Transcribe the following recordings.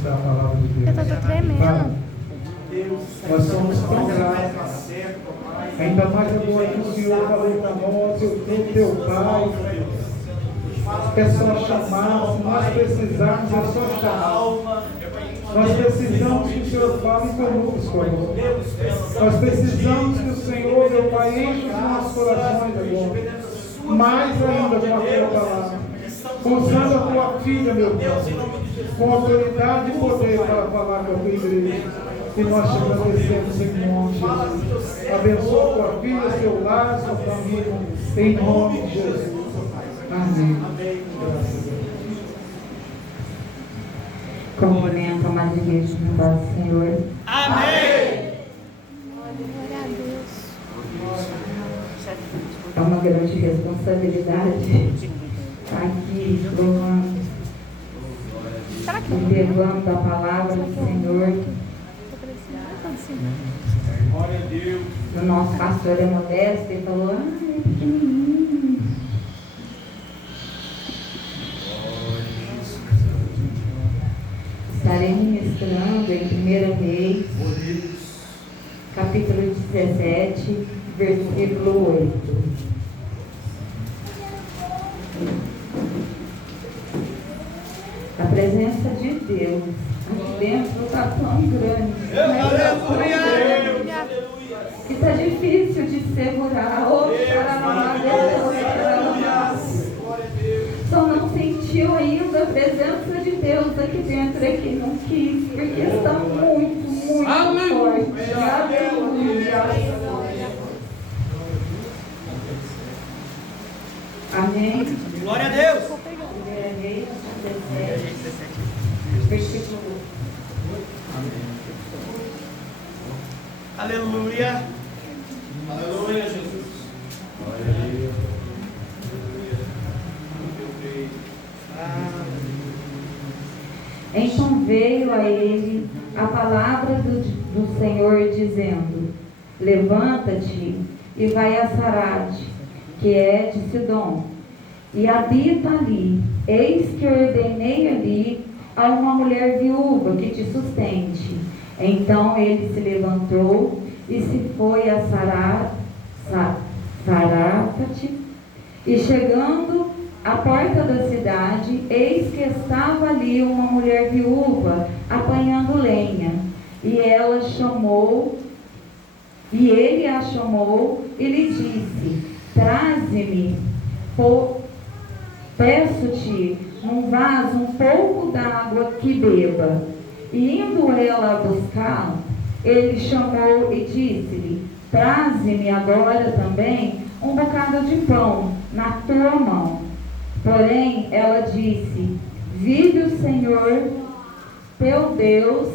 manifestar a palavra de Deus. Eu tô tremendo. Pai, nós somos tão gratos. Ainda mais agora que o Senhor falou para nós, eu sou teu Pai. É só chamar, se nós precisarmos, é só chamar. Nós precisamos que o Senhor fale conosco. Nós precisamos que o Senhor, meu Pai, enche os nossos corações agora. Mais ainda com a tua palavra. Usando a tua filha, meu Pai, com autoridade e poder para falar com a tua igreja. E nós te agradecemos em nome de Jesus. Abençoa tua filha, seu lar, sua família, em nome de Jesus. Amém. Graças a Deus. Cumprimento a Madre Igreja no paz do Senhor. Amém. Glória a Deus. É uma grande responsabilidade estar aqui louvando Será que e levando a palavra do Senhor. Glória a Deus. O nosso pastor é modesto e falou: é pequenininho. Estarei ministrando em 1 Reis, capítulo 17, versículo 8. A presença de Deus aqui dentro está tão grande, que está difícil de segurar. Só não sentiu ainda a presença de Deus aqui dentro, é que não quis, porque está muito, muito forte. Aleluia. Amém. Glória a Deus. 1 Reis 17, versículo 8. Aleluia. Aleluia, Jesus. Então veio a ele a palavra do Senhor, dizendo: levanta-te e vai a Sarade, que é de Sidom, e habita ali. Eis que ordenei ali a uma mulher viúva que te sustente. Então ele se levantou e se foi a Sarapate, e chegando à porta da cidade, eis que estava ali uma mulher viúva apanhando lenha. E ele a chamou e lhe disse: traze-me, peço-te, num vaso um pouco d'água que beba. E indo ela a buscá-lo, ele chamou e disse-lhe: traze-me agora também um bocado de pão na tua mão. Porém ela disse: vive o Senhor teu Deus,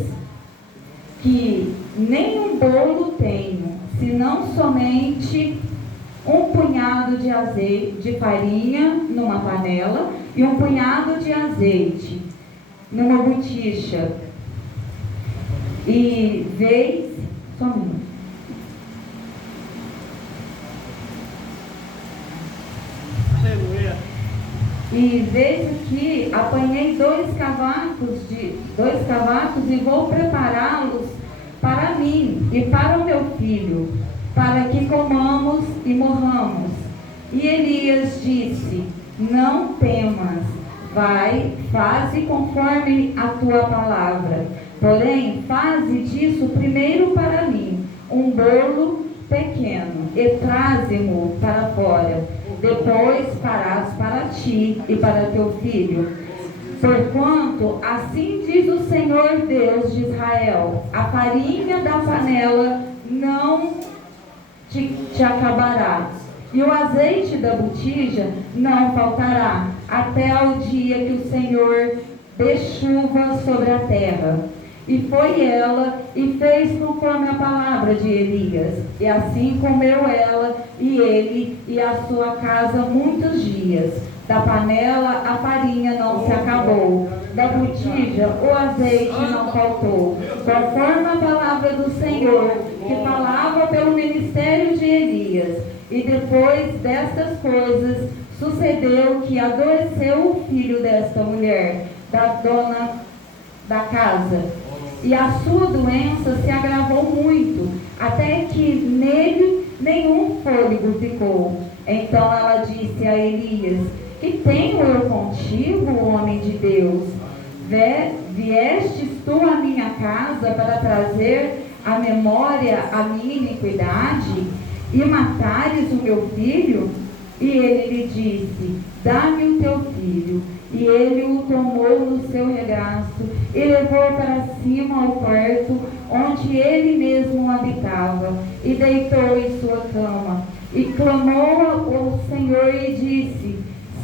que nem um bolo tenho, senão somente um punhado de azeite, de farinha numa panela, e um punhado de azeite numa botija. E vez, só um minuto. Aleluia. E vejo que apanhei dois cavacos e vou prepará-los para mim e para o meu filho, para que comamos e morramos. E Elias disse: não temas, vai, faze conforme a tua palavra. Porém, faze disso primeiro para mim um bolo pequeno e traze-mo para fora. Depois farás para ti e para teu filho. Porquanto assim diz o Senhor Deus de Israel: a farinha da panela não te acabará, e o azeite da botija não faltará, até ao dia que o Senhor dê chuva sobre a terra. E foi ela e fez conforme a palavra de Elias. E assim comeu ela e ele e a sua casa muitos dias. Da panela a farinha não se acabou, da botija o azeite não faltou, conforme a palavra do Senhor, que falava pelo ministério de Elias. E depois destas coisas, sucedeu que adoeceu o filho desta mulher, da dona da casa. E a sua doença se agravou muito, até que nele nenhum fôlego ficou. Então ela disse a Elias: que tenho eu contigo, homem de Deus? Viestes tu à minha casa para trazer à memória a minha iniquidade e matares o meu filho? E ele lhe disse: dá-me o teu filho. E ele o tomou no seu regaço e levou para cima ao quarto onde ele mesmo habitava, e deitou em sua cama. E clamou ao Senhor e disse: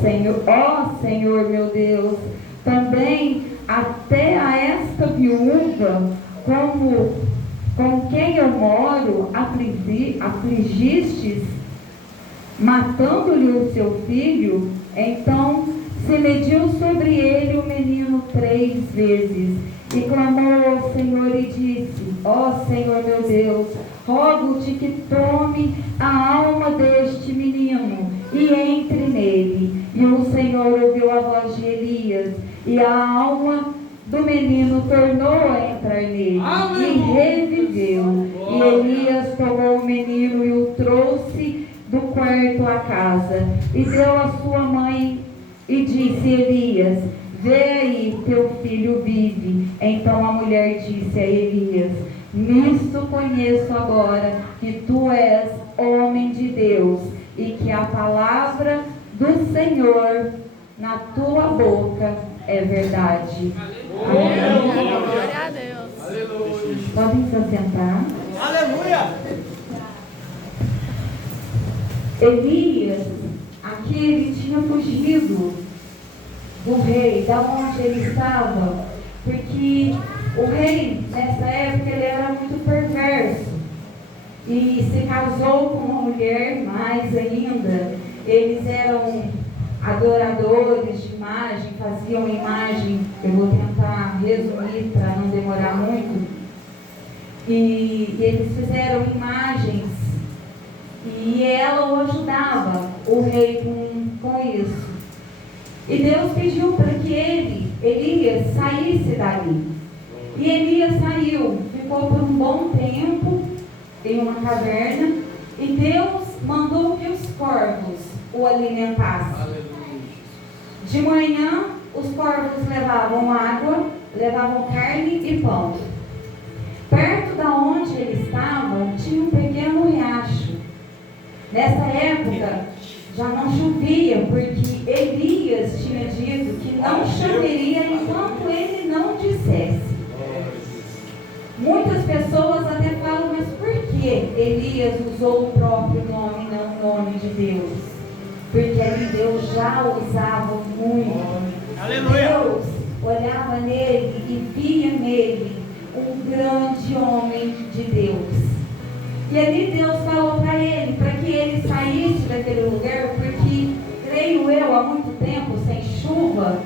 Senhor, ó Senhor meu Deus, também até a esta viúva, com quem eu moro, afligistes, matando-lhe o seu filho? Então se mediu sobre ele o menino 3 vezes, e clamou ao Senhor e disse: ó Senhor meu Deus, rogo-te que tome a alma deste menino e entre nele. E o Senhor ouviu a voz de Elias, e a alma do menino tornou a entrar nele, e reviveu. E Elias tomou o menino e o trouxe do quarto à casa, e deu à sua mãe, e disse: Elias, vê aí, teu filho vive. Então a mulher disse a Elias: nisto conheço agora que tu és homem de Deus, e que a palavra do Senhor na tua boca é verdade. Amém. Glória a Deus. Aleluia. Podem se assentar. Aleluia. Elias, aqui ele tinha fugido do rei, da onde ele estava, porque o rei, nessa época, ele era muito perverso e se casou com uma mulher. Mais ainda, eles eram adoradores de imagem, faziam imagem. Eu vou tentar resumir para não demorar muito. E eles fizeram imagens, e ela o ajudava, o rei, com isso. E Deus pediu para que Elias, saísse dali. E Elias saiu, ficou por um bom tempo em uma caverna, e Deus mandou que os corvos o alimentassem. De manhã, os corvos levavam água, levavam carne e pão. Perto da onde ele estava, tinha um pequeno riacho. Nessa época, já não chovia, porque Elias tinha dito que não choveria enquanto ele não dissesse. Muitas pessoas até falam: mas por que Elias usou o próprio nome, não o nome de Deus? Porque ali Deus já usava muito. Aleluia. Deus olhava nele e via nele um grande homem de Deus. E ali Deus falou para ele, para que ele saísse daquele lugar, porque, creio eu, há muito tempo, sem chuva,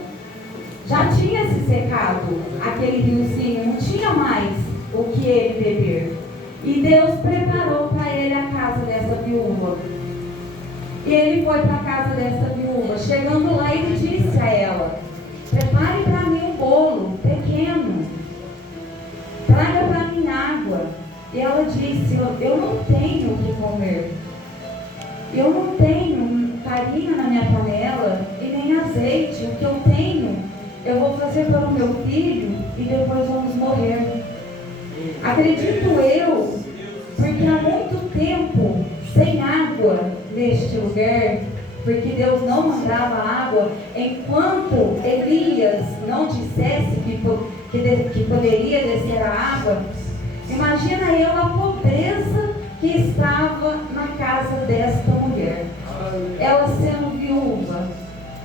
já tinha se secado aquele riozinho, não tinha mais o que ele beber. E Deus preparou para ele a casa dessa viúva. E ele foi para a casa dessa viúva. Chegando lá, ele disse a ela: prepare para mim um bolo pequeno, traga para mim água. E ela disse: eu não tenho o que comer, eu não tenho farinha na minha panela e nem azeite. O que eu tenho, eu vou fazer para o meu filho e depois vamos morrer. Acredito eu, porque há muito tempo sem água neste lugar, porque Deus não mandava água enquanto Elias não dissesse que poderia descer a água. Imagina eu a pobreza que estava na casa desta mulher, ela sendo viúva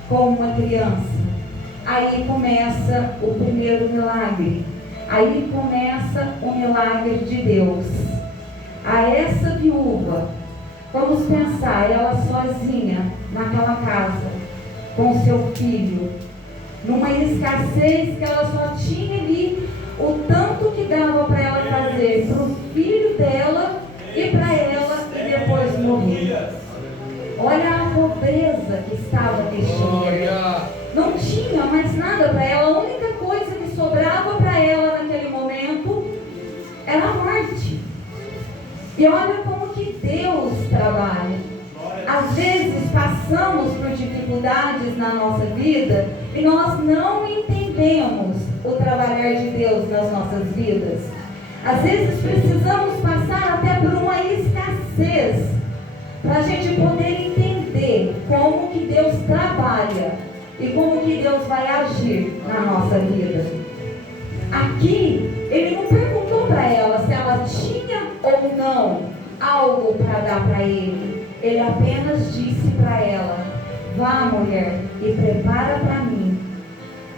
com uma criança. Aí começa o primeiro milagre, aí começa o milagre de Deus. A essa viúva, vamos pensar, ela sozinha naquela casa, com seu filho, numa escassez que ela só tinha ali o tanto que dava para ela fazer para o filho dela e para ela, e depois morrer. Olha a pobreza que estava neste lugar. Não tinha mais nada para ela, a única coisa que sobrava para E olha como que Deus trabalha. Às vezes passamos por dificuldades na nossa vida e nós não entendemos o trabalhar de Deus nas nossas vidas. Às vezes precisamos passar até por uma escassez para a gente poder entender como que Deus trabalha e como que Deus vai agir na nossa vida. Aqui, ele não perguntou para ela se ela tinha ou não algo para dar para ele. Ele apenas disse para ela: vá, mulher, e prepara para mim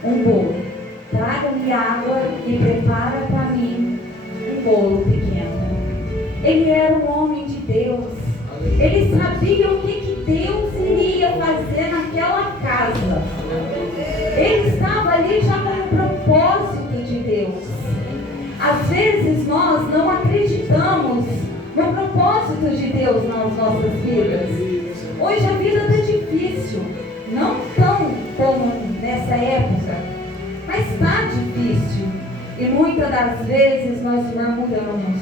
um bolo. Traga-me água e prepara para mim um bolo pequeno. Ele era um homem de Deus. Ele sabia o que Deus iria fazer naquela casa. Ele estava ali já com o propósito de Deus. Às vezes nós não acreditamos no propósito de Deus nas nossas vidas. Hoje a vida está difícil, não tão como nessa época, mas está difícil. E muitas das vezes nós murmuramos.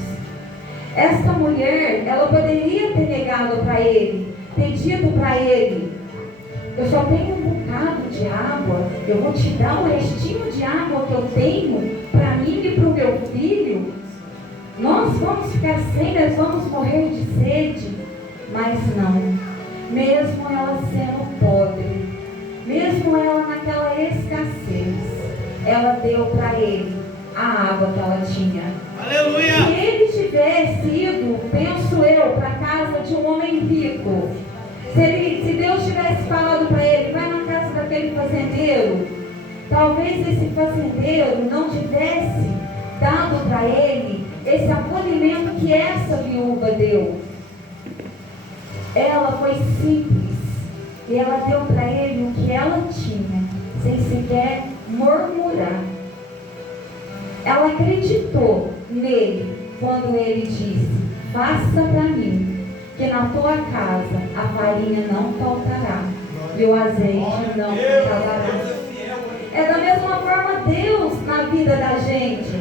Esta mulher, ela poderia ter negado para ele, ter dito para ele: eu só tenho um bocado de água, eu vou te dar o restinho de água que eu tenho para mim e para o meu filho. Nós vamos ficar sem, nós vamos morrer de sede. Mas não, mesmo ela sendo pobre, mesmo ela naquela escassez, ela deu para ele a água que ela tinha. Aleluia! Se ele tivesse ido, penso eu, para a casa de um homem rico, se Deus tivesse falado para ele: vai na casa daquele fazendeiro, talvez esse fazendeiro não tivesse dado para ele esse acolhimento que essa viúva deu. Ela foi simples e ela deu para ele o que ela tinha, sem sequer murmurar. Ela acreditou nele quando ele disse: faça para mim, que na tua casa a farinha não faltará e o azeite não acabará. É da mesma forma Deus na vida da gente.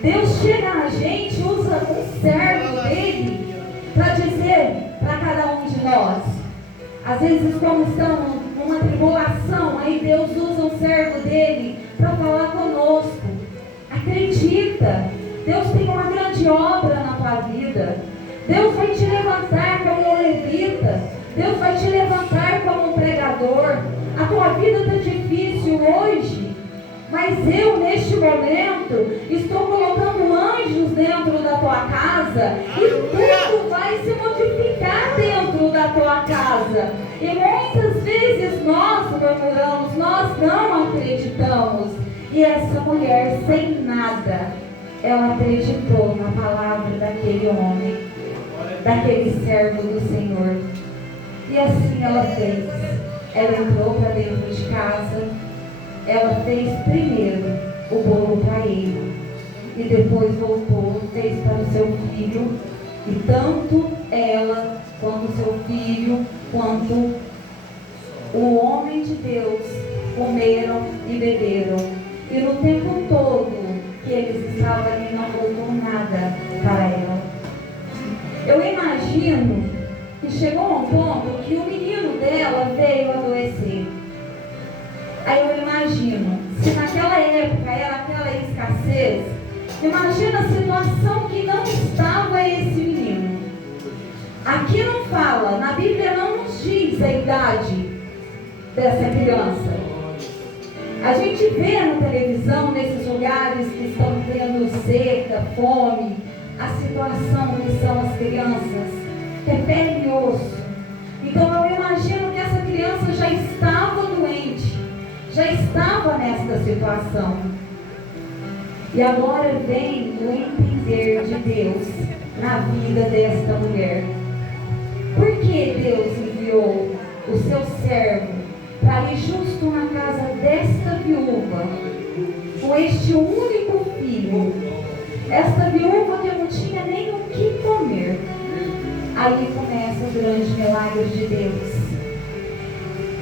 Deus chega a gente, usa um servo dele para dizer para cada um de nós. Às vezes, como estamos numa tribulação, aí Deus usa um servo dele para falar conosco. Acredita, Deus tem uma grande obra na tua vida. Deus vai te levantar como um levita. Deus vai te levantar como um pregador. A tua vida está difícil hoje, mas eu, neste momento, estou colocando anjos dentro da tua casa e tudo vai se modificar dentro da tua casa. E muitas vezes nós murmuramos, nós não acreditamos. E essa mulher, sem nada, ela acreditou na palavra daquele homem, daquele servo do Senhor. E assim ela fez. Ela entrou para dentro de casa. Ela fez primeiro o bolo para ele. E depois voltou, fez para o seu filho. E tanto ela, quanto o seu filho, quanto o homem de Deus comeram e beberam. E no tempo todo que eles estavam ali, não voltou nada para ela. Eu imagino que chegou a um ponto que o menino dela veio adoecer. Aí eu imagino, se naquela época era aquela escassez, imagina a situação que não estava esse menino. Aqui não fala, na Bíblia não nos diz a idade dessa criança. A gente vê na televisão, nesses lugares que estão tendo seca, fome, a situação que são as crianças, que é pele e osso. Então eu imagino que essa criança já estava doente, já estava nesta situação. E agora vem o entender de Deus na vida desta mulher. Por que Deus enviou o seu servo para ir justo na casa desta viúva, com este único filho, esta viúva que não tinha nem o que comer? Aí começa o grande milagre de Deus.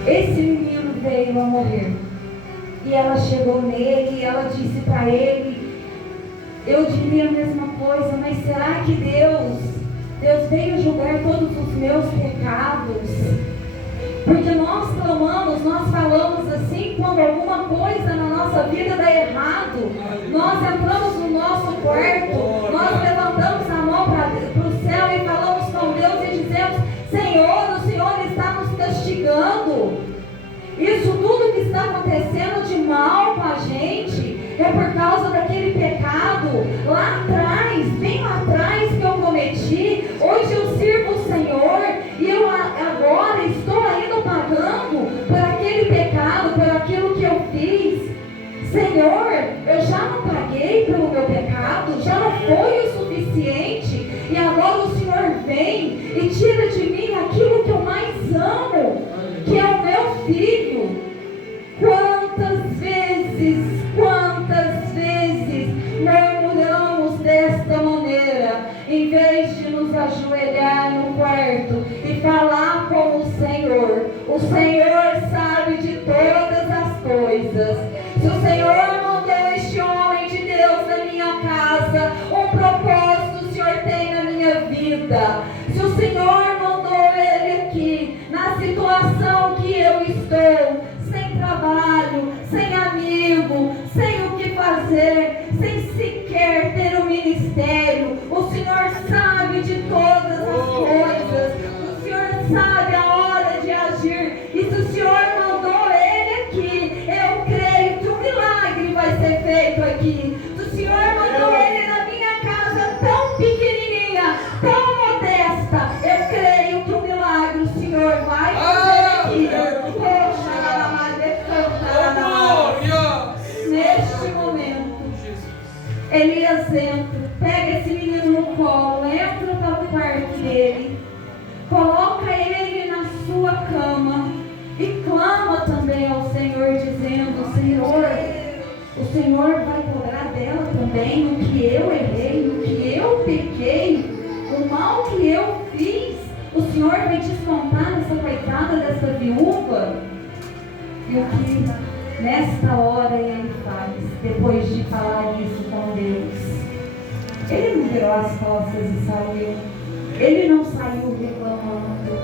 Esse menino veio a morrer, e ela chegou nele e ela disse para ele: eu diria a mesma coisa, mas será que Deus Deus veio julgar todos os meus pecados. Porque nós clamamos, nós falamos assim, quando alguma coisa na nossa vida dá errado, nós entramos no nosso quarto, nós levantamos a mão para o céu e falamos com Deus e dizemos: Senhor, o Senhor está nos castigando. Isso tudo que está acontecendo de mal com a gente é por causa daquele pecado lá atrás, bem lá atrás que eu cometi. Hoje eu sirvo o Senhor e eu agora estou ainda pagando por aquele pecado, por aquilo que eu fiz. Senhor, eu já não paguei pelo meu pecado, já não foi o suficiente, e agora o Senhor vem e tira de mim aquilo que eu mais amo, que é o meu filho. Quantas vezes murmuramos desta maneira, em vez de nos ajoelhar no quarto e falar com o Senhor. O Senhor sabe de todas as coisas. Se o Senhor mandou este homem de Deus na minha casa, um propósito o Senhor tem na minha vida. Se o Senhor mandou ele aqui, na situação que eu estou, sem trabalho, sem amigo, sem o que fazer, sem sequer ter um ministério, o Senhor sabe de todas as coisas, o Senhor sabe a hora de agir, e se o Senhor mandou ele aqui, eu creio que um milagre vai ser feito aqui. Se o Senhor mandou ele na minha casa tão pequenininha, tão modesta, eu creio que um milagre o Senhor vai fazer aqui. Neste momento, Elias entra, pega esse menino no colo, entra para o quarto dele, coloca ele na sua cama e clama também ao Senhor, dizendo: Senhor, o Senhor vai cobrar dela também no que eu errei, no que eu pequei, o mal que eu fiz. O Senhor vai descontar nessa coitada dessa viúva. E o que nesta hora ele faz, depois de falar isso com Deus? Ele não virou as costas e saiu. Ele não saiu reclamando.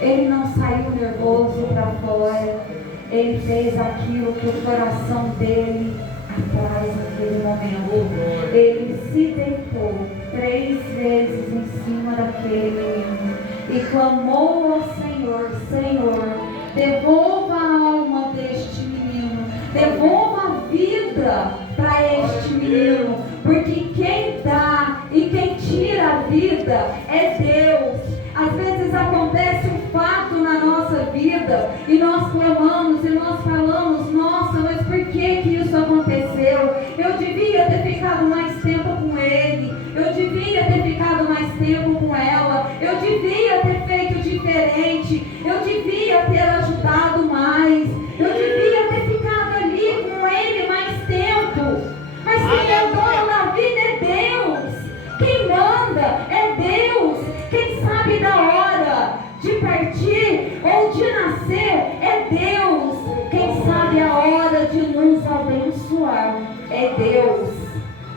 Ele não saiu nervoso para fora. Ele fez aquilo que o coração dele atrás naquele momento. Ele se deitou 3 vezes em cima daquele menino e clamou ao Senhor: Senhor, devolva a alma deste menino, devolva a vida para este menino, porque quem dá e quem tira a vida é Deus. Às vezes acontece um fato na nossa vida e nós clamamos e nós falamos: nossa, mas por que isso aconteceu? Eu devia ter ficado mais tempo com ele, eu devia ter ficado mais tempo com ela, eu devia ter feito diferente, eu devia ter ajudado mais, eu devia ter ficado ali com ele mais tempo. Mas quem é dono da vida é Deus, quem manda é Deus, quem sabe da hora de partir ou de nascer é Deus, quem sabe a hora de nos abençoar é Deus.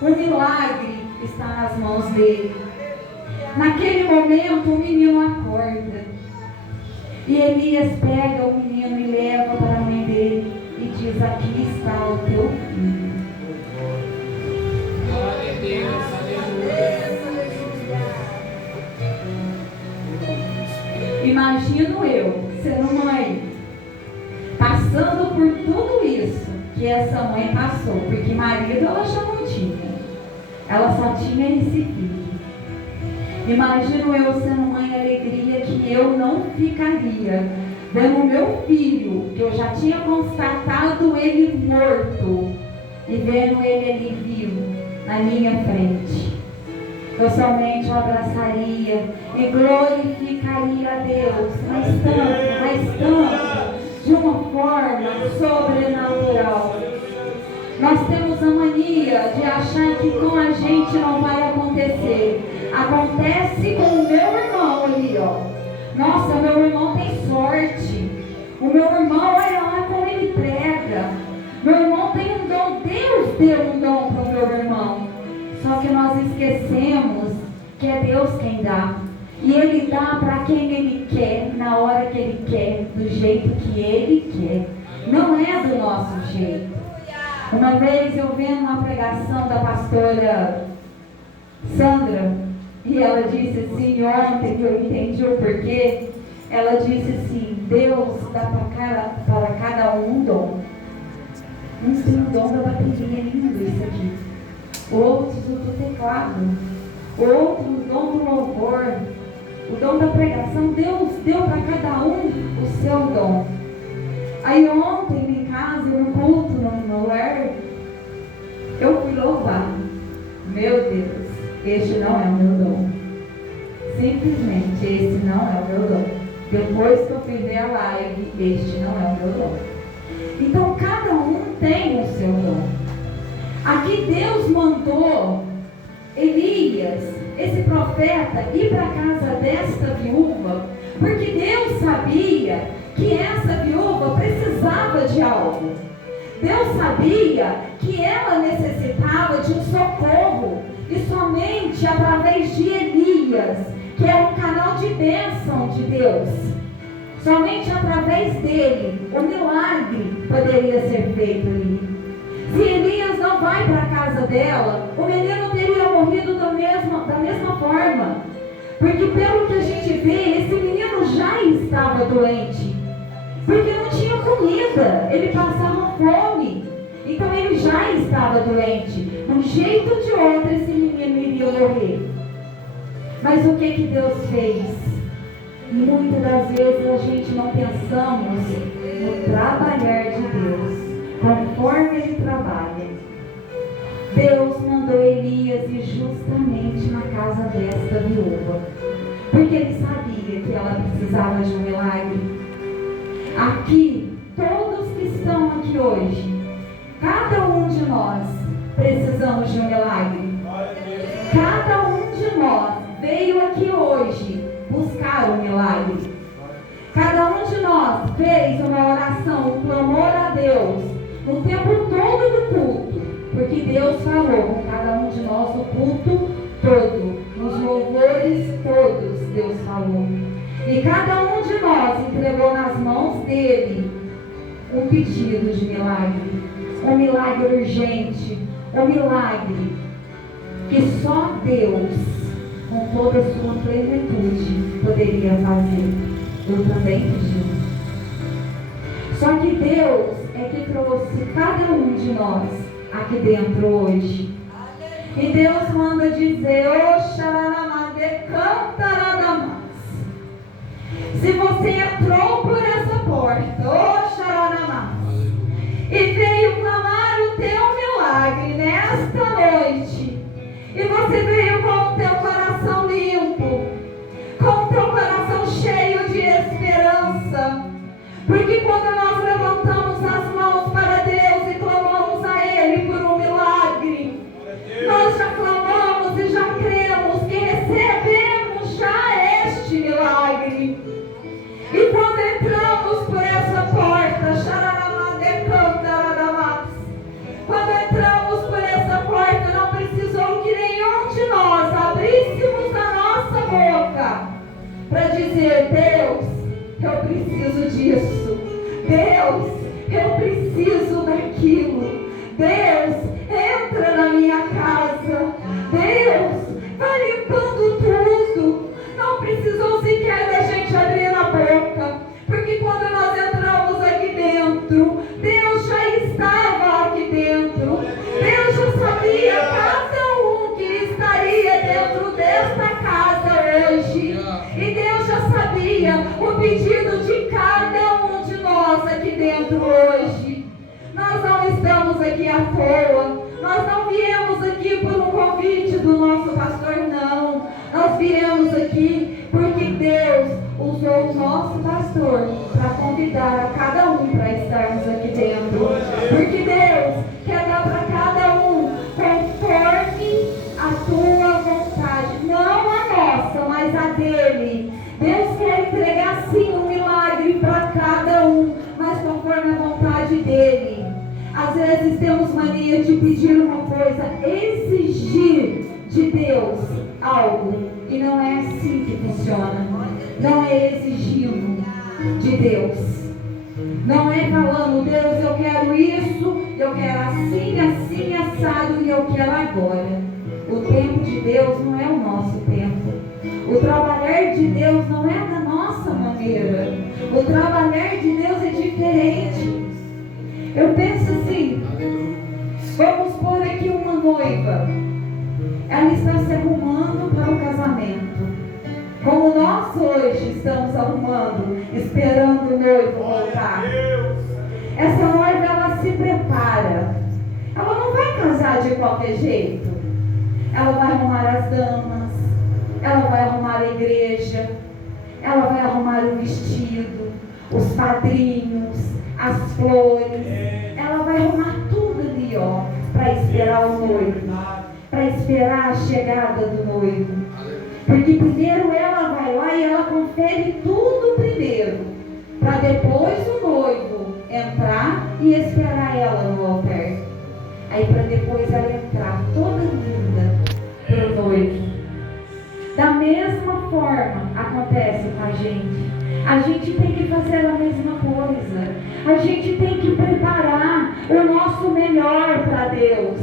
O milagre está nas mãos dele. Naquele momento o menino acorda e Elias pega o menino e leva para a mãe dele e diz: aqui está o teu filho. Glória a Deus, aleluia. Imagino eu, sendo mãe, passando por tudo isso que essa mãe passou, porque marido ela já não tinha, ela só tinha esse filho. Imagino eu sendo mãe, a alegria que eu não ficaria vendo o meu filho, que eu já tinha constatado ele morto, e vendo ele ali vivo na minha frente. Eu somente o abraçaria e glorificaria a Deus, mas tanto, de uma forma sobrenatural. Nós temos a mania de achar que com a gente não vai acontecer. Acontece com o meu irmão ali, ó. Nossa, meu irmão tem sorte. O meu irmão, olha lá como ele prega. Meu irmão tem um dom, Deus deu um dom para o meu irmão. Só que nós esquecemos que é Deus quem dá. E Ele dá para quem Ele quer, na hora que Ele quer, do jeito que Ele quer. Não é do nosso jeito. Uma vez eu vendo uma pregação da pastora Sandra, e ela disse assim, ontem que eu entendi o porquê, ela disse assim, Deus dá para cada um dom. Uns têm o dom da bateria, lindo isso aqui. Outros o do teclado. Outros o dom do louvor. O dom da pregação. Deus deu para cada um o seu dom. Aí ontem em casa, no culto, no lar, eu fui louvar. Meu Deus, este não é o meu dom. Simplesmente, esse não é o meu dom. Depois que eu fui ver a live, este não é o meu dom. Então, cada um tem o seu dom. Aqui Deus mandou Elias, esse profeta, ir para a casa desta viúva, porque Deus sabia que essa viúva precisava de algo. Deus sabia que ela necessitava de um socorro, e somente através de Elias, que era um canal de bênção de Deus, somente através dele, o milagre poderia ser feito ali. Se Elias não vai para a casa dela, o menino teria morrido da mesma forma. Porque pelo que a gente vê, esse menino já estava doente. Porque não tinha comida, ele passava fome. Então ele já estava doente. De um jeito ou de outro, esse menino iria morrer. Mas o que Deus fez? E muitas das vezes a gente não pensamos no trabalhar de Deus, conforme Ele trabalha. Deus mandou Elias ir justamente na casa desta viúva, porque Ele sabia que ela precisava de um milagre. Aqui, todos que estão aqui hoje, cada um de nós precisamos de um milagre. Cada um de nós veio aqui hoje buscar um milagre. Cada um de nós fez uma oração, um clamor a Deus no tempo todo do culto, porque Deus falou com cada um de nós o culto todo, nos louvores todos Deus falou. E cada um de nós entregou nas mãos dele um pedido de milagre, um milagre urgente, um milagre que só Deus, com toda a sua plenitude, poderia fazer. Eu também pedi. Só que Deus é que trouxe cada um de nós aqui dentro hoje. E Deus manda dizer, se você entrou por essa porta, e veio clamar o teu milagre nesta noite, e você veio com o teu coração limpo, com o teu coração cheio de esperança, porque quando nós levantamos as mãos para Deus e clamamos a Ele por um milagre, nós já clamamos e já cremos que recebemos já este milagre. E quando entramos por essa porta, quando entramos por essa porta, não precisou que nenhum de nós abríssemos a nossa boca para dizer, Deus, eu preciso disso. Deus, eu preciso daquilo. Deus, entra na minha casa. Deus, vai limpando tudo. Não precisou sequer da gente abrir a boca, porque quando nós entramos aqui dentro, Deus já estava aqui dentro. Deus já sabia cada um que estaria dentro desta casa hoje. E Deus já sabia o pedido de cada um de nós aqui dentro hoje. Nós não estamos aqui à toa. Nós não viemos aqui por um convite do nosso pastor, não. Nós viemos aqui porque Deus usou o nosso pastor para convidar a cada um para estarmos aqui dentro. Porque Deus quer dar para cada um conforme a tua vontade. Não a nossa, mas a dele. Deus quer entregar sim um milagre para cada um, mas conforme a vontade dele. Às vezes temos mania de pedir uma coisa, exigir de Deus algo. E não é assim que funciona. Não é exigindo de Deus. Não é falando, Deus, eu quero isso, eu quero assim, assim, assado, e eu quero agora. O tempo de Deus não é o nosso tempo. O trabalhar de Deus não é da nossa maneira. O trabalhar de Deus é diferente. Eu penso assim, vamos pôr aqui uma noiva. Ela está se arrumando para o casamento. Como nós hoje estamos arrumando, esperando o noivo voltar. Essa noiva, ela se prepara. Ela não vai casar de qualquer jeito. Ela vai arrumar as damas, ela vai arrumar a igreja, ela vai arrumar o vestido, os padrinhos, as flores. Ela vai arrumar tudo ali, ó, para esperar o noivo, para esperar a chegada do noivo. Porque primeiro ela vai lá e ela confere tudo primeiro, para depois o noivo entrar e esperar ela no altar. Aí para depois ela entrar toda linda para o noivo. Da mesma forma acontece com a gente. A gente tem que fazer a mesma coisa. A gente tem que preparar o nosso melhor para Deus.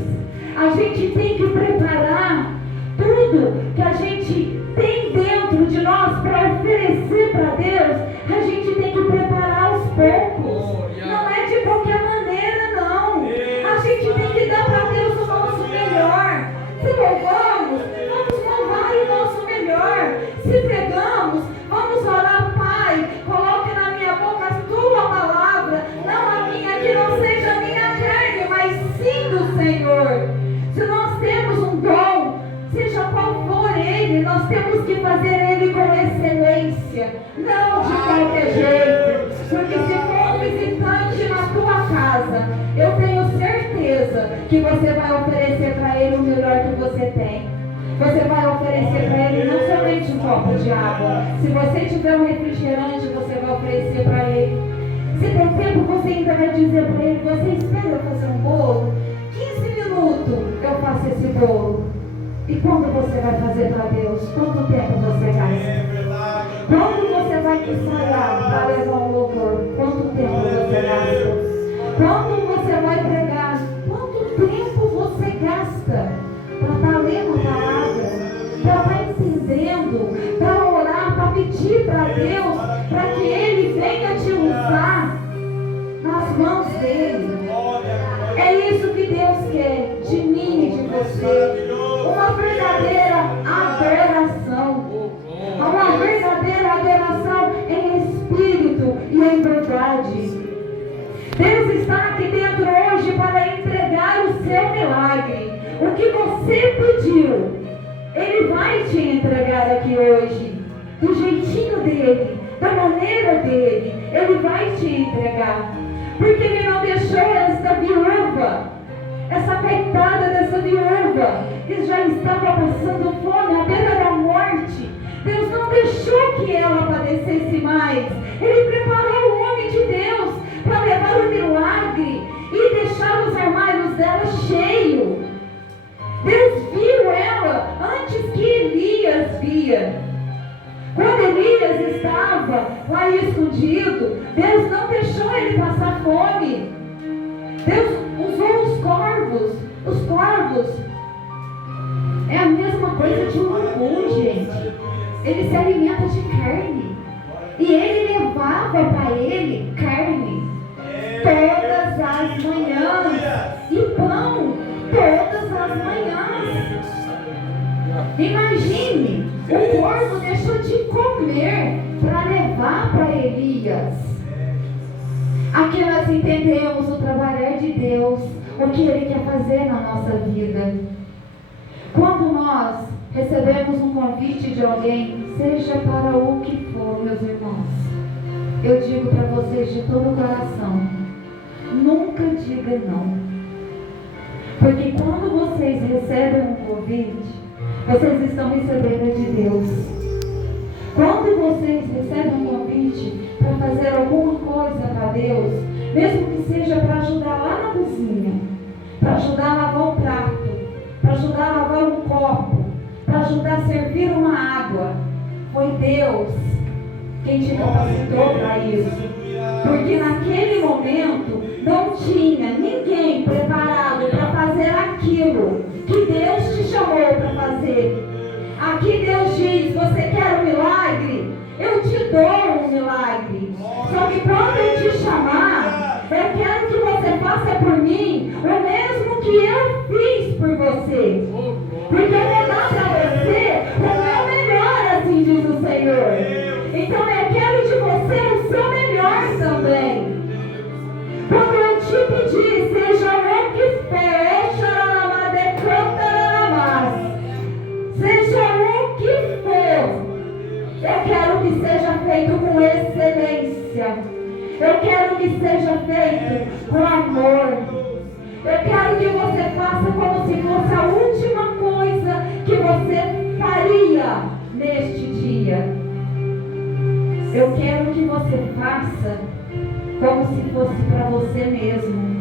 A gente tem que preparar tudo que a gente tem dentro de nós para oferecer para Deus. A gente tem que preparar aos poucos. Não é de qualquer maneira, não. A gente tem que dar para Deus o nosso melhor. Se louvamos, vamos louvar o nosso melhor. Se pregamos, vamos orar, Pai. Coloque na minha boca a tua palavra, não a minha, que não seja a minha carne, mas sim do Senhor. Se nós temos um dom, seja qual for ele, nós temos que fazer ele com excelência, não de qualquer jeito. Porque se for um visitante na tua casa, eu tenho certeza que você vai oferecer para ele o melhor que você tem. Você vai oferecer para ele não somente um copo de água. Se você tiver um refrigerante, você vai oferecer para ele. Se der tempo, você ainda vai dizer para ele, você espera eu fazer um bolo? 15 minutos eu faço esse bolo. E quando você vai fazer para Deus? Quanto tempo você gasta? Quando você vai ensaiar para levar um louvor? Quanto tempo você gasta? Quando você vai pregar? Quanto tempo você gasta para estar lendo a palavra? Para estar entendendo? Para orar? Para pedir para Deus? Para que Ele venha te usar nas mãos dEle? É isso que Deus quer de mim e de você. Uma verdadeira adoração. Uma verdadeira adoração em espírito e em verdade. Deus está aqui dentro hoje para entregar o seu milagre. O que você pediu, Ele vai te entregar aqui hoje. Do jeitinho dEle, da maneira dEle, Ele vai te entregar. Porque Ele não deixou esta viúva, essa coitada dessa viúva, que já estava passando fome à beira da morte. Deus não deixou que ela padecesse mais. Ele preparou o homem de Deus para levar o milagre e deixar os armários dela cheios. Deus viu ela antes que Elias via. Quando Elias estava lá escondido, Deus não deixou ele passar fome. Deus usou os corvos. Os corvos é a mesma coisa de um urubu, gente. Ele se alimenta de carne. E ele levava para ele carne todas as manhãs. E pão todas as manhãs. Imagine, o corvo deixou de comer para levar para Elias. Aqui nós entendemos o trabalhar de Deus, o que Ele quer fazer na nossa vida. Quando nós recebemos um convite de alguém, seja para o que for, meus irmãos, eu digo para vocês de todo o coração, nunca diga não. Porque quando vocês recebem um convite, vocês estão recebendo de Deus. Quando vocês recebem um convite para fazer alguma coisa para Deus, mesmo que seja para ajudar lá na cozinha, para ajudar a lavar um prato, para ajudar a lavar um copo, ajudar a servir uma água. Foi Deus quem te capacitou para isso. Porque naquele momento não tinha ninguém preparado para fazer aquilo que Deus te chamou para fazer. Aqui Deus diz: você quer um milagre? Eu te dou um milagre. Só que quando eu te chamar, eu quero que você faça por mim o mesmo que eu fiz por você. Porque eu vou dar para você o meu melhor, assim diz o Senhor. Então eu quero de você o seu melhor também. Quando eu te pedir, seja o que for, seja o que for, eu quero que seja feito com excelência. Eu quero que seja feito com amor. Eu quero que você faça como se fosse a última coisa que você faria neste dia. Eu quero que você faça como se fosse para você mesmo.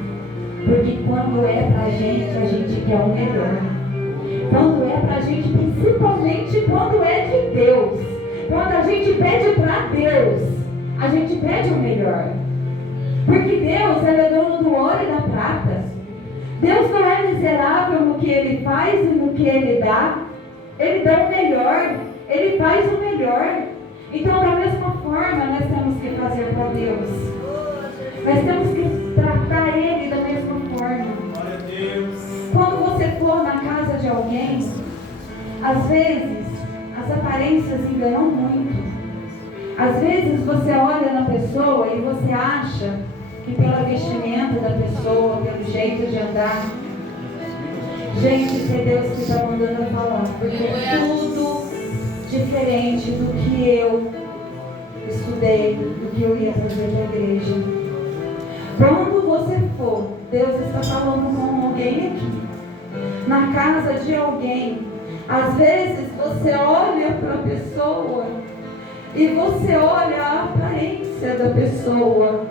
Porque quando é pra gente, a gente quer o melhor. Quando é pra gente, principalmente quando é de Deus. Quando a gente pede pra Deus, a gente pede o melhor. Porque Deus, Ele é dono do ouro e da prata. Deus não é miserável no que Ele faz e no que Ele dá. Ele dá o melhor. Ele faz o melhor. Então, da mesma forma, nós temos que fazer para Deus. Nós temos que tratar Ele da mesma forma. Quando você for na casa de alguém, às vezes, as aparências enganam muito. Às vezes, você olha na pessoa e você acha que pelo vestimento da pessoa, pelo jeito de andar, gente, isso é Deus que está mandando eu falar. Porque é tudo diferente do que eu estudei, do que eu ia fazer na igreja. Quando você for, Deus está falando com alguém aqui, na casa de alguém. Às vezes você olha para a pessoa e você olha a aparência da pessoa.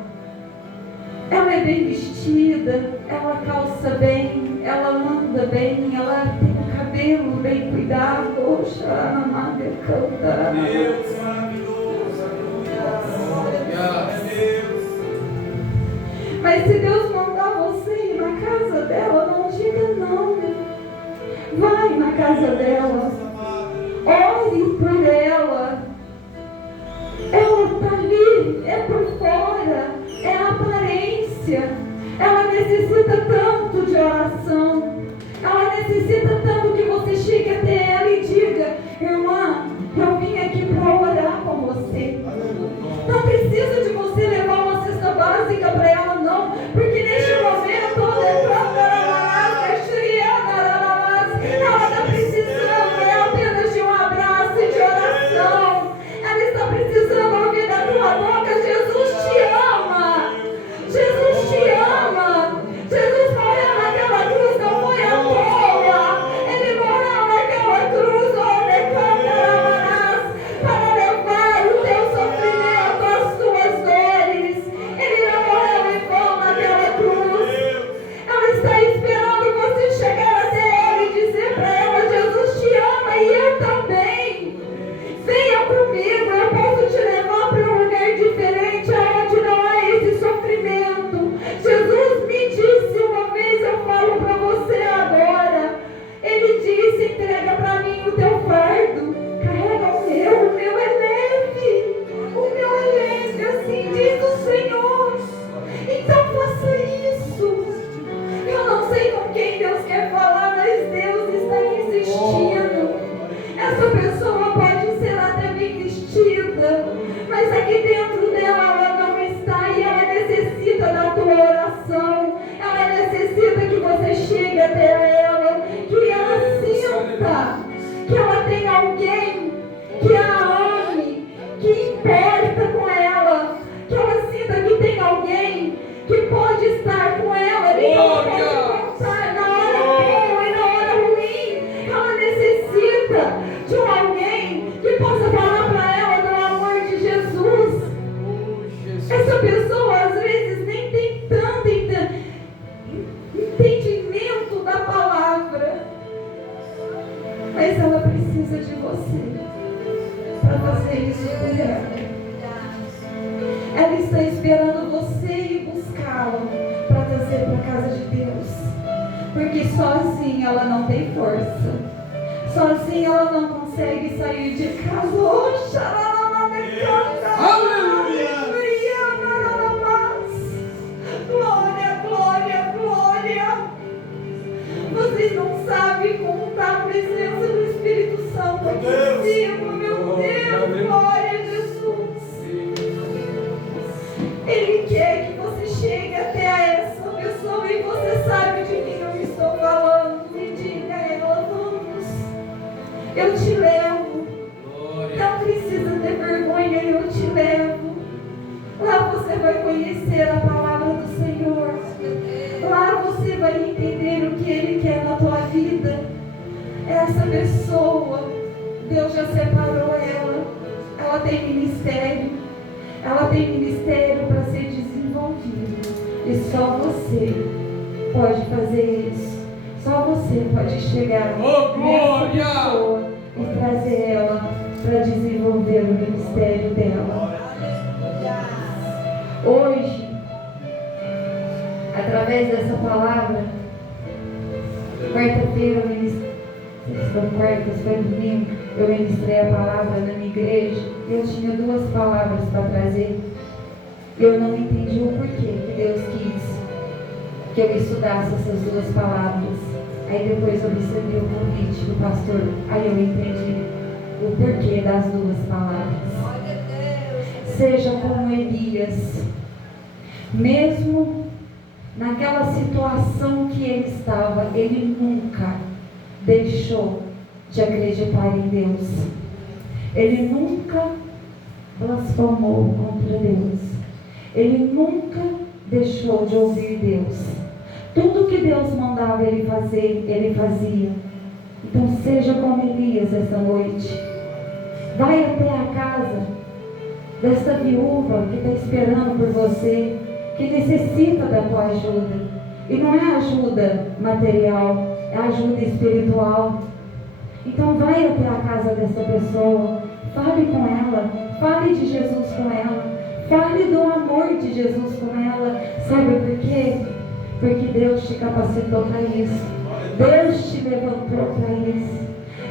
Ela é bem vestida, ela calça bem, ela anda bem, ela tem o cabelo bem cuidado. Oxa, amada, canta. Deus maravilhoso, Mas se Deus mandar você ir na casa dela, não diga não. Vai na casa dela. Ore por ela. Ela está ali, é por fora, é a aparência. Ela necessita tanto de oração. Ela necessita tanto que você chegue até ela e diga: irmã, eu vim aqui para orar com você. Não precisa de você levar uma cesta básica para ela, não. Porque neste momento, ela está precisando apenas de um abraço e de oração. Ela está precisando ouvir da tua boca: Jesus te ama. Jesus te ama. Jesus morreu naquela cruz, não foi à toa. Ele Mas ela precisa de você para fazer isso por ela. Ela está esperando você ir buscá-la para trazer para a casa de Deus. Porque sozinha ela não tem força. Sozinha ela não consegue sair de casa. Aleluia! Glória, glória, glória! Vocês não sabem como está a presença do Espírito Santo aqui em cima, meu Deus! Glória a Jesus! Ele quer que você chegue até a essa pessoa e você sabe de quem eu estou falando. E diga a ela: vamos, eu te levo. Não precisa ter vergonha, eu te levo. Lá você vai conhecer a palavra do Senhor. Lá você vai entender o que Ele quer na tua vida. Essa pessoa, Deus já separou ela. Ela tem ministério. Ela tem ministério para ser desenvolvido. E só você pode fazer isso. Só você pode chegar nessa pessoa e trazer ela para desenvolver o ministério dela. Hoje, através dessa palavra, quarta-feira eu ministrei, foi domingo, eu ministrei a palavra na minha igreja. Eu tinha 2 palavras para trazer. Eu não entendi o porquê que Deus quis que eu estudasse essas 2 palavras. Aí depois eu recebi o convite do pastor. Aí eu entendi o porquê das 2 palavras. Seja como Elias, mesmo naquela situação que ele estava, ele nunca deixou de acreditar em Deus. Ele nunca blasfemou contra Deus. Ele nunca deixou de ouvir Deus. Tudo que Deus mandava ele fazer, ele fazia. Então seja como Elias essa noite. Vai até a casa dessa viúva que está esperando por você, que necessita da tua ajuda. E não é ajuda material, é ajuda espiritual. Então vai até a casa dessa pessoa, fale com ela, fale de Jesus com ela, fale do amor de Jesus com ela. Sabe por quê? Porque Deus te capacitou para isso. Deus te levantou para isso.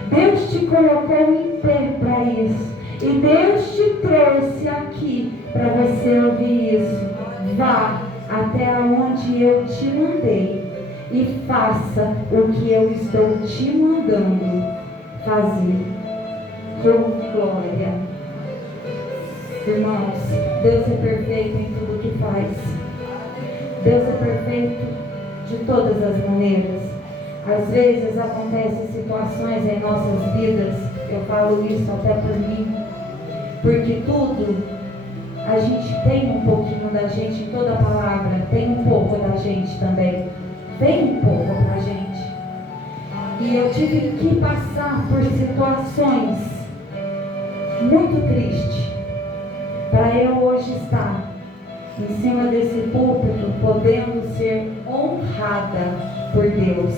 Deus te colocou em pé para isso. E Deus te trouxe aqui para você ouvir isso. Vá até onde eu te mandei e faça o que eu estou te mandando fazer. Com glória. Irmãos, Deus é perfeito em tudo que faz. Deus é perfeito de todas as maneiras. Às vezes acontecem situações em nossas vidas, eu falo isso até por mim, porque tudo, a gente tem um pouquinho da gente em toda a palavra, tem um pouco da gente também, tem um pouco pra gente. E eu tive que passar por situações muito tristes, para eu hoje estar em cima desse púlpito, podendo ser honrada por Deus.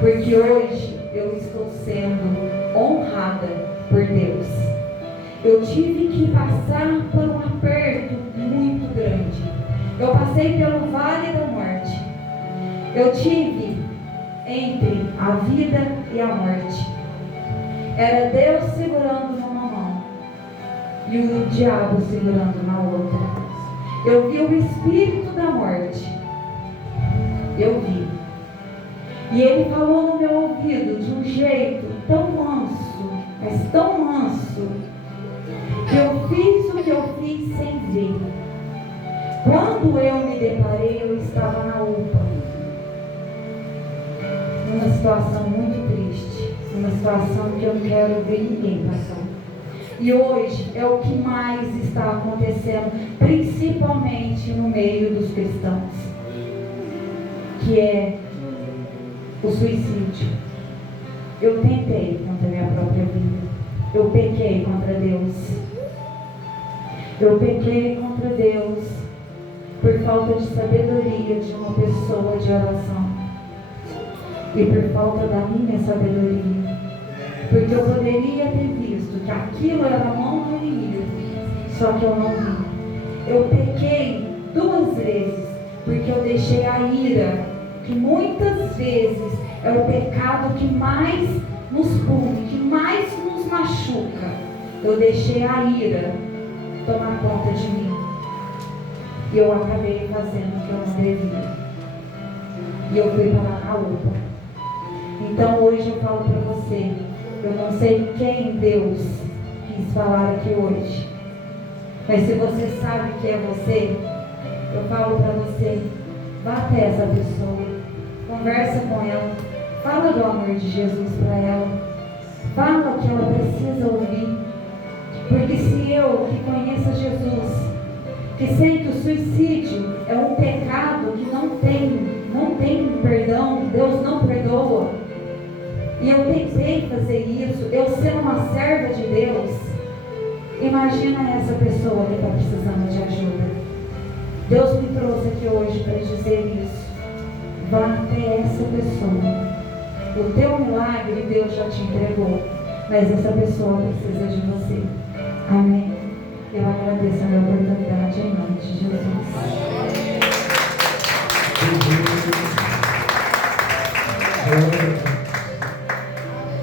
Porque hoje eu estou sendo honrada por Deus. Eu tive que passar por um aperto muito grande. Eu passei pelo vale da morte. Eu tive entre a vida e a morte. Era Deus segurando numa mão e o diabo segurando na outra. Eu vi o espírito da morte. Eu vi. E ele falou no meu ouvido de um jeito tão manso, mas tão manso, que eu fiz o que eu fiz sem ver. Quando eu me deparei, eu estava na UPA. Numa situação muito triste. Numa situação que eu não quero ver ninguém passar. E hoje é o que mais está acontecendo, principalmente no meio dos cristãos, que é o suicídio. Eu tentei contra a minha própria vida. Eu pequei contra Deus. Eu pequei contra Deus por falta de sabedoria de uma pessoa de oração. E por falta da minha sabedoria. Porque eu poderia ter visto que aquilo era a mão do inimigo, só que eu não vi. Eu pequei 2 vezes, porque eu deixei a ira, que muitas vezes é o pecado que mais nos pune, que mais nos machuca. Eu deixei a ira tomar conta de mim. E eu acabei fazendo o que eu não devia. E eu fui para a luta. Então hoje eu falo para você, eu não sei quem Deus quis falar aqui hoje, mas se você sabe que é você, eu falo para você, vá até essa pessoa, conversa com ela, fala do amor de Jesus para ela, fala o que ela precisa ouvir, porque se eu que conheço Jesus, que sei que o suicídio é um pecado que não tem perdão, Deus não perdoa, e eu tentei fazer isso, eu ser uma serva de Deus, imagina essa pessoa que está precisando de ajuda. Deus me trouxe aqui hoje para dizer isso. Vá até essa pessoa. O teu milagre Deus já te entregou, mas essa pessoa precisa de você. Amém. Eu agradeço a minha oportunidade em nome de Jesus.